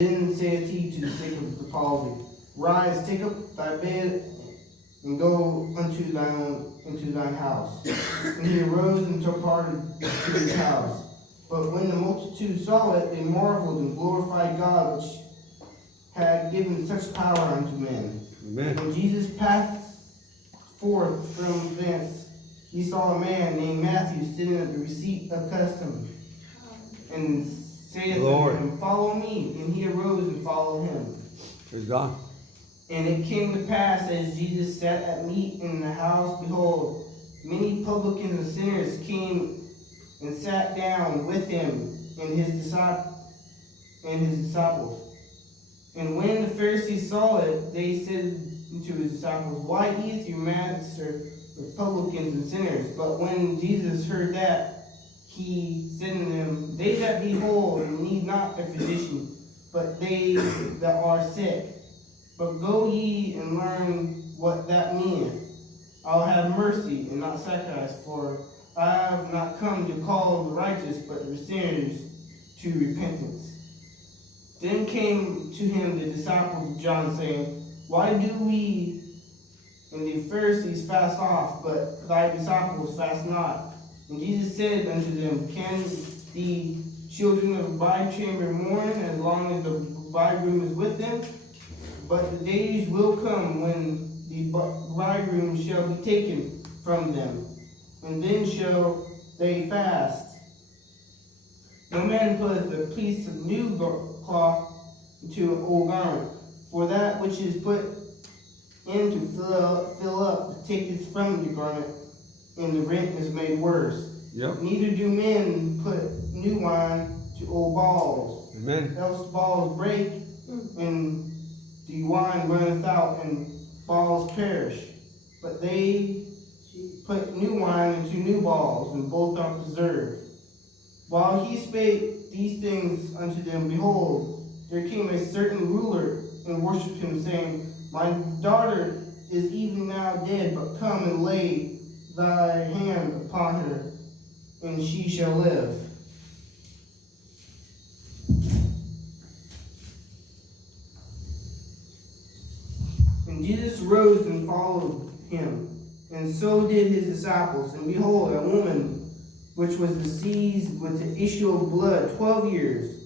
Then saith he to the sick of the palsy, Rise, take up thy bed, and go into thine house. And he arose and departed to his house. But when the multitude saw it, they marveled and glorified God, which had given such power unto men. Amen. When Jesus passed forth from thence, he saw a man named Matthew sitting at the receipt of custom, and saith unto him, Follow me. And he arose and followed him. Praise God. And it came to pass, as Jesus sat at meat in the house, behold, many publicans and sinners came and sat down with him and his disciples. And when the Pharisees saw it, they said unto his disciples, Why eateth your master with publicans and sinners? But when Jesus heard that, he said unto them, They that be whole need not a physician, but they that are sick. But go ye and learn what that meaneth. I'll have mercy and not sacrifice, for I have not come to call the righteous, but the sinners to repentance. Then came to him the disciples of John, saying, Why do we and the Pharisees fast oft, but thy disciples fast not? And Jesus said unto them, Can the children of the bridechamber mourn as long as the bridegroom is with them? But the days will come when the bridegroom shall be taken from them, and then shall they fast. No man putteth a piece of new cloth into an old garment, for that which is put in to fill up taketh from the garment, and the rent is made worse. Yep. Neither do men put new wine to old bottles, Amen. else the bottles break, and the wine runneth out, and bottles perish. But they put new wine into new bottles, and both are preserved. While he spake these things unto them, behold, there came a certain ruler and worshipped him, saying, My daughter is even now dead, but come and lay thy hand upon her, and she shall live. And Jesus arose and followed him, and so did his disciples. And behold, a woman which was diseased with the issue of blood 12 years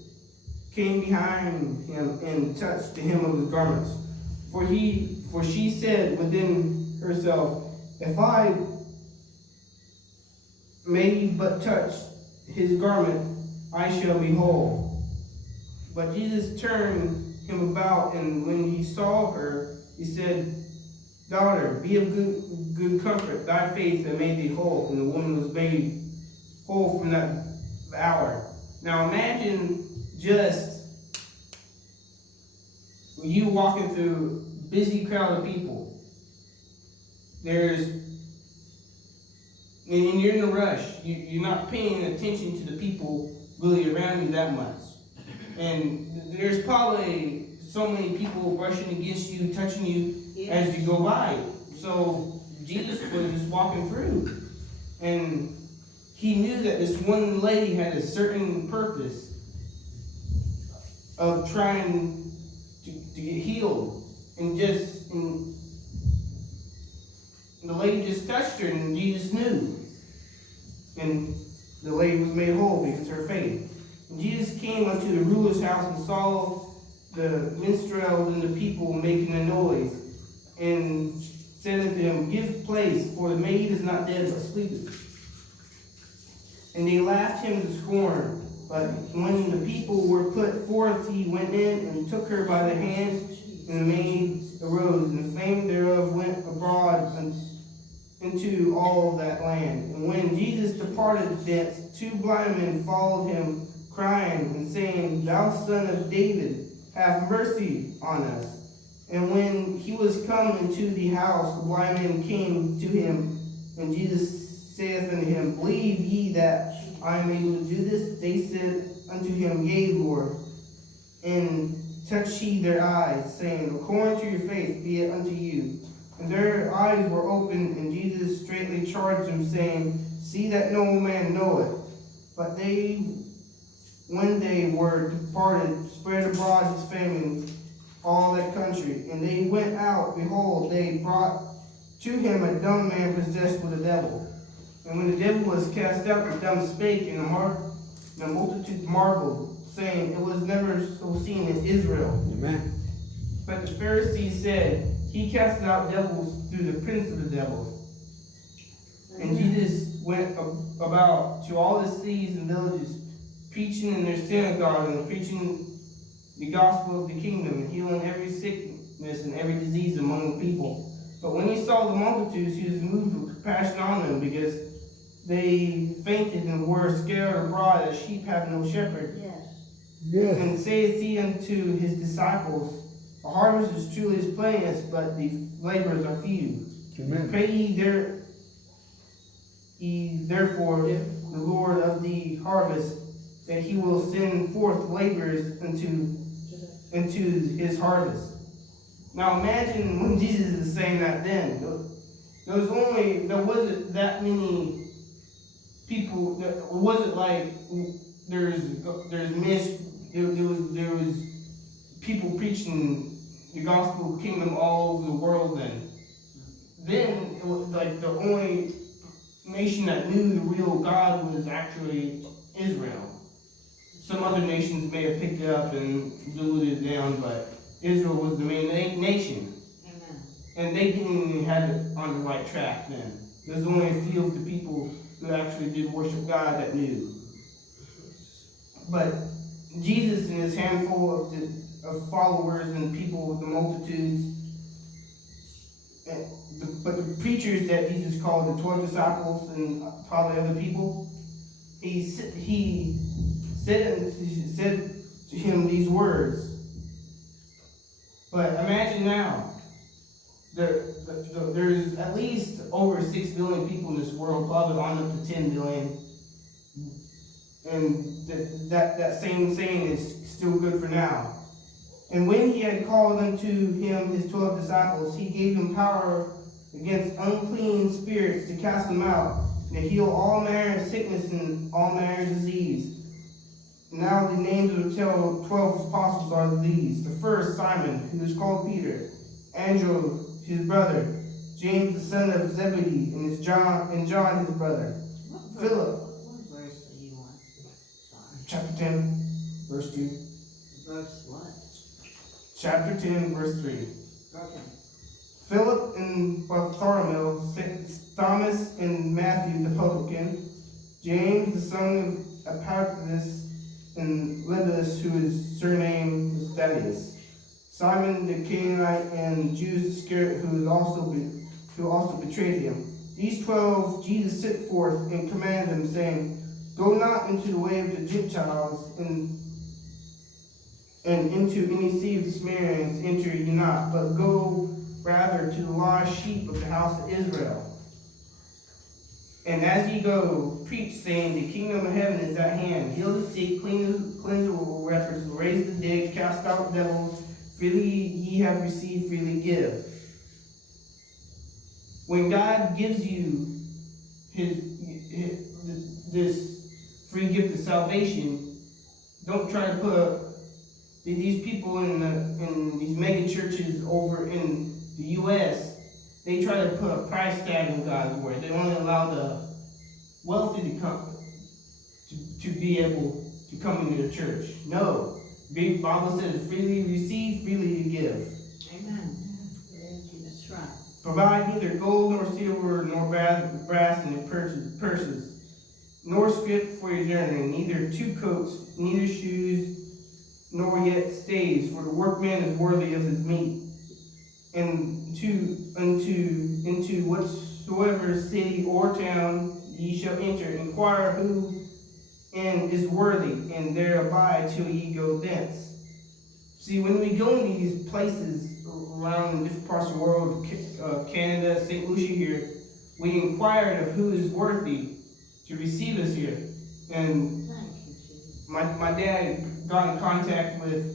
came behind him and touched the hem of his garments. For she said within herself, If I may but touch his garment, I shall be whole. But Jesus turned him about, and when he saw her, he said, Daughter, be of good comfort, thy faith hath made thee whole. And the woman was made whole from that hour. Now imagine just you walking through a busy crowd of people. And you're in a rush. You're not paying attention to the people really around you that much. And there's probably so many people brushing against you, touching you as you go by. So Jesus was just walking through. And he knew that this one lady had a certain purpose of trying to get healed. And the lady just touched her, and Jesus knew. And the lady was made whole because of her faith. And Jesus came unto the ruler's house and saw the minstrels and the people making a noise, and said unto them, Give place, for the maid is not dead, but sleepeth. And they laughed him to scorn. But when the people were put forth, he went in and took her by the hand, and the maid arose, and the fame thereof went abroad into all that land. And when Jesus departed thence, 2 blind men followed him, crying and saying, Thou son of David, have mercy on us. And when he was come into the house, the blind men came to him, and Jesus saith unto him, Believe ye that I am able to do this? They said unto him, Yea, Lord. And touched he their eyes, saying, According to your faith be it unto you. And their eyes were opened, and Jesus straightly charged them, saying, See that no man know it. But they when they were departed, spread abroad his fame in all that country. And they went out, behold, they brought to him a dumb man possessed with a devil. And when the devil was cast out, the dumb spake, and the multitude marveled, saying, it was never so seen in Israel. Amen. But the Pharisees said, he cast out devils through the prince of the devils. And Jesus went about to all the cities and villages, preaching in their synagogues and preaching the gospel of the kingdom, and healing every sickness and every disease among the people. But when he saw the multitudes, he was moved with compassion on them, because they fainted and were scattered abroad as sheep have no shepherd. Yes. And saith he unto his disciples, the harvest is truly plenteous, but the laborers are few. Amen. Pray ye therefore the Lord of the harvest, that he will send forth laborers into his harvest. Now imagine when Jesus is saying that then. There wasn't that many people. It wasn't like there was people preaching the gospel of the kingdom all over the world then. Then it was like the only nation that knew the real God was actually Israel. Some other nations may have picked it up and diluted it down, but Israel was the main nation. Amen. And they didn't even have it on the right track then. There's only a few of the people who actually did worship God that knew. But Jesus and his handful of followers and people, the multitudes, but the preachers that Jesus called the 12 disciples and probably other people, he said to him these words. But imagine now, there's at least over 6 billion people in this world, probably on up to 10 billion. And that same saying is still good for now. And when he had called unto him his 12 disciples, he gave them power against unclean spirits to cast them out, and to heal all manner of sickness and all manner of disease. Now the names of the 12 apostles are these. The first, Simon, who is called Peter, Andrew, his brother, James the son of Zebedee, and John his brother, Philip. What verse are you on? Sorry. Chapter 10, verse 2. Verse what? Chapter 10, verse 3. Okay. Philip and Bartholomew, Thomas and Matthew the publican, James the son of Alphaeus, and Lebbaeus, who is surnamed Thaddeus, Simon the Canaanite, and Judas Iscariot, who also betrayed him. These 12 Jesus sent forth and commanded them, saying, go not into the way of the Gentiles, and into any city of the Samaritans enter ye not, but go rather to the lost sheep of the house of Israel. And as ye go, preach, saying, the kingdom of heaven is at hand. Heal the sick, cleanse the lepers, raise the dead, cast out devils. Freely ye have received, freely give. When God gives you this free gift of salvation, don't try to put these people in these mega churches over in the U.S. They try to put a price tag on God's word. They only allow the wealthy to come to be able to come into the church. No, the Bible says, freely receive, freely give. Amen. That's right. Provide neither gold nor silver nor brass in your purses, nor scrip for your journey, neither 2 coats, neither shoes, nor yet staves, for the workman is worthy of his meat. And into whatsoever city or town ye shall enter, inquire who and is worthy, and there abide till ye go thence. See, when we go into these places around in different parts of the world, Canada, St. Lucia here, we inquired of who is worthy to receive us here. And Thank you, Jesus. my dad got in contact with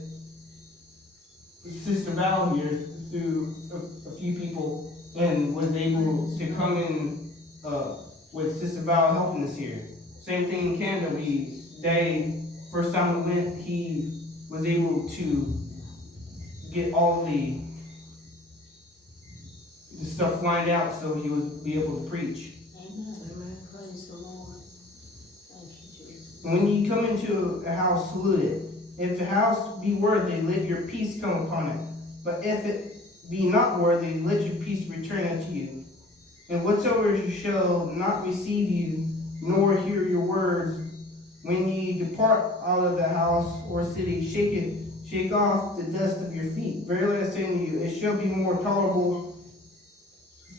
Sister Val here through a few people, and was able to come in with Sister Val helping us here. Same thing in Canada. They first time he went, he was able to get all the stuff lined out so he would be able to preach. Amen. Praise the Lord. Thank you, Jesus. When you come into a house, salute it. If the house be worthy, let your peace come upon it. But if it be not worthy, let your peace return unto you. And whatsoever shall not receive you, nor hear your words, when ye depart out of the house or city, shake off the dust of your feet. Verily I say unto you, it shall be more tolerable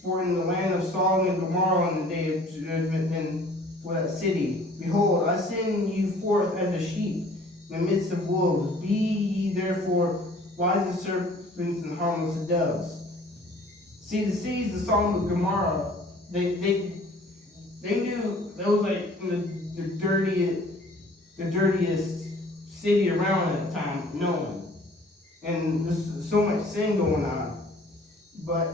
for in the land of Sodom and Gomorrah on the day of judgment than for that city. Behold, I send you forth as a sheep in the midst of wolves. Be ye therefore wise as serpents and harmless as doves. See, the cities of Sodom and Gomorrah, they knew that was like the dirtiest city around at the time, known. And there's so much sin going on. But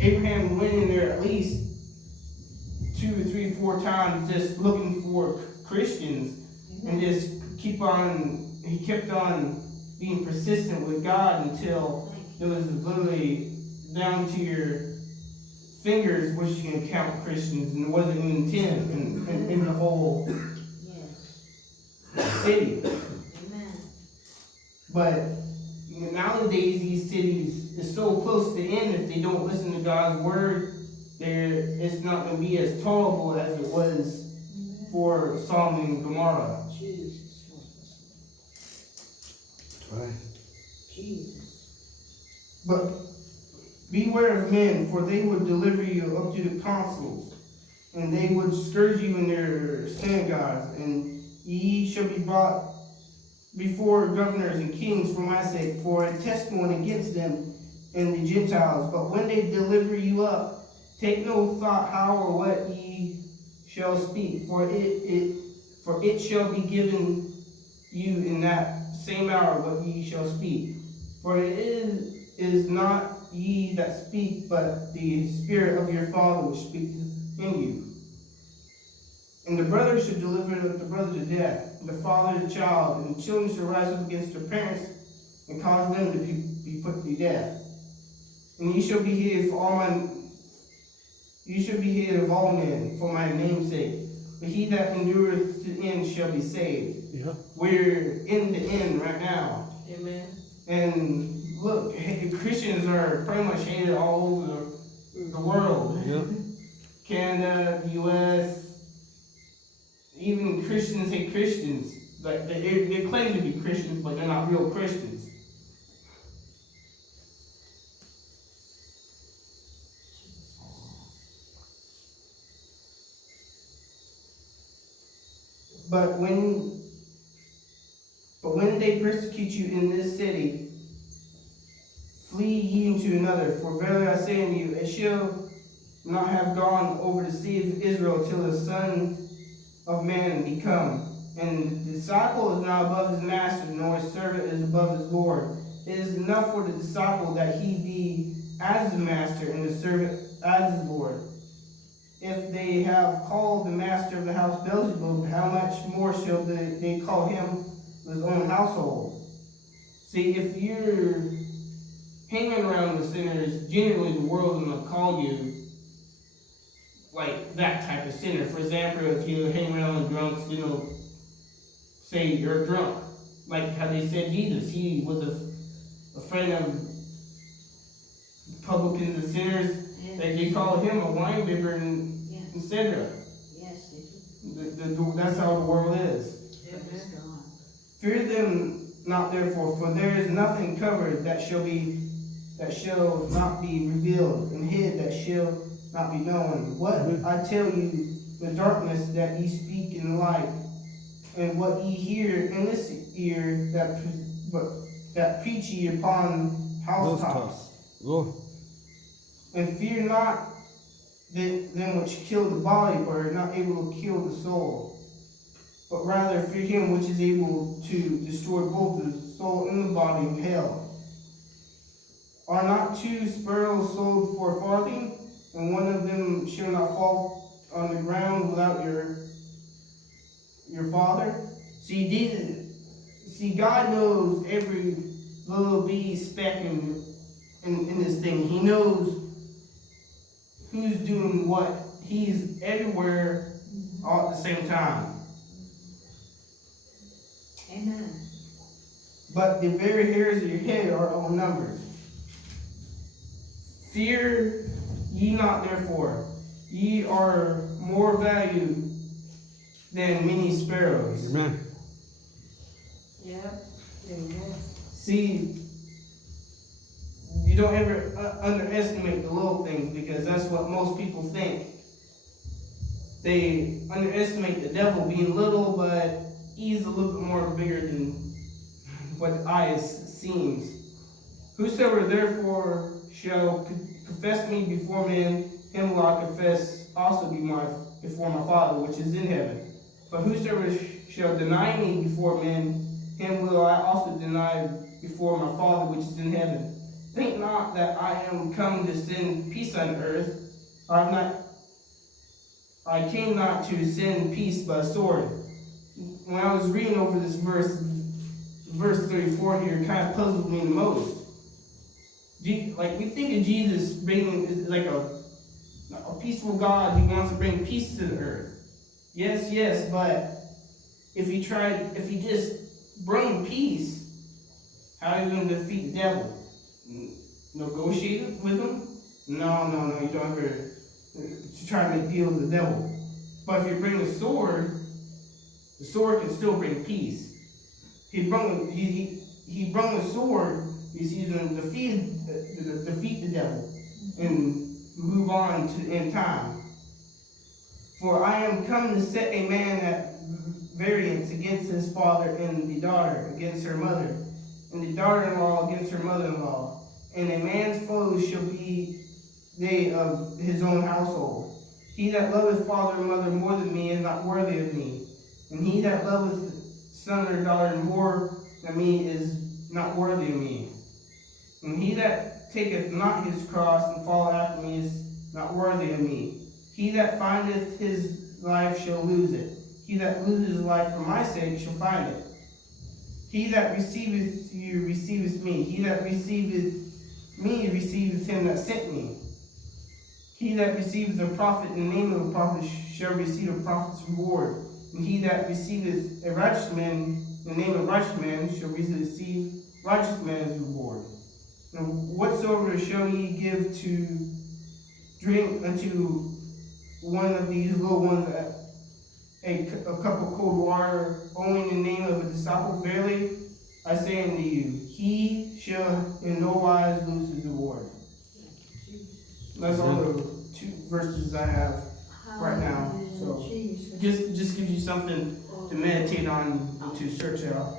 Abraham went in there at least 2, 3, 4 times just looking for Christians and just he kept on being persistent with God until it was literally down to your fingers which you can count Christians, and it wasn't even 10 in the whole city. Amen. But nowadays these cities is so close to the end. If they don't listen to God's word, it's not going to be as tolerable as it was for Sodom and Gomorrah. Jesus. Right. Jesus. But beware of men, for they would deliver you up to the consuls, and they would scourge you in their synagogues, and ye shall be brought before governors and kings for my sake, for a testimony against them and the Gentiles. But when they deliver you up, take no thought how or what ye shall speak, for it shall be given you in that same hour what ye shall speak. For it is not ye that speak, but the Spirit of your Father which speaketh in you. And the brother should deliver the brother to death, and the father the child, and the children shall rise up against their parents, and cause them to be put to death. And ye shall be hated of all men for my name's sake. But he that endureth to the end shall be saved. Yeah. We're in the end right now. Amen. And look, Christians are pretty much hated all over the world. Yeah. Canada, the U.S., even Christians hate Christians. Like they claim to be Christians, but they're not real Christians. But when they persecute you in this city, flee ye into another. For verily I say unto you, it shall not have gone over the sea of Israel till the Son of Man be come. And the disciple is not above his master, nor his servant is above his Lord. It is enough for the disciple that he be as the master, and the servant as his Lord. If they have called the master of the house Beelzebub, how much more shall they call him of his own household? See, if you're hanging around with sinners, generally the world's going to call you like that type of sinner. For example, if you hang around with drunks, say you're drunk. Like how they said Jesus, he was a friend of publicans and sinners. They called him a wine bibber and etc. Yes, they do. That's how the world is. Praise God. Fear them not therefore, for there is nothing covered that shall not be revealed, and hid that shall not be known. What I tell you, the darkness that ye speak in the light, and what ye hear in this ear that preach ye upon housetops. Lord. And fear not them which kill the body, but are not able to kill the soul. But rather fear him which is able to destroy both the soul and the body in hell. Are not 2 sparrows sold for a farthing, and one of them shall not fall on the ground without your Father? See, God knows every little bee speck in this thing. He knows who's doing what. He's everywhere all at the same time. Amen. But the very hairs of your head are all numbered. Fear ye not therefore, ye are more valued than many sparrows. Amen. Yep. Amen. See, you don't ever underestimate the little things, because that's what most people think. They underestimate the devil being little, but he's a little bit more bigger than what the eye seems. Whosoever therefore shall confess me before men, him will I confess also before my Father which is in heaven. But whosoever shall deny me before men, him will I also deny before my Father which is in heaven. Think not that I am come to send peace on earth. I came not to send peace but a sword. When I was reading over this verse 34 here, it kind of puzzled me the most. Like, we think of Jesus bringing, like a peaceful God. He wants to bring peace to the earth. Yes, but if he just bring peace, how are you going to defeat the devil? Negotiate with him? No, you don't ever to try to make deals with the devil. But if you bring a sword, the sword can still bring peace. He brought a sword. He's going to defeat the devil and move on in time. For I am come to set a man at variance against his father, and the daughter against her mother, and the daughter-in-law against her mother-in-law. And a man's foes shall be they of his own household. He that loveth father and mother more than me is not worthy of me. And he that loveth son or daughter more than me is not worthy of me. And he that taketh not his cross and followeth after me is not worthy of me. He that findeth his life shall lose it. He that loses his life for my sake shall find it. He that receiveth you receiveth me. He that receiveth me receiveth him that sent me. He that receiveth a prophet in the name of a prophet shall receive a prophet's reward. And he that receiveth a righteous man in the name of a righteous man shall receive righteous man's reward. And whatsoever shall ye give to drink unto one of these little ones a cup of cold water, only in the name of a disciple, verily I say unto you, he shall in no wise lose his reward. That's all the 2 verses I have right now. So just gives you something to meditate on and to search out.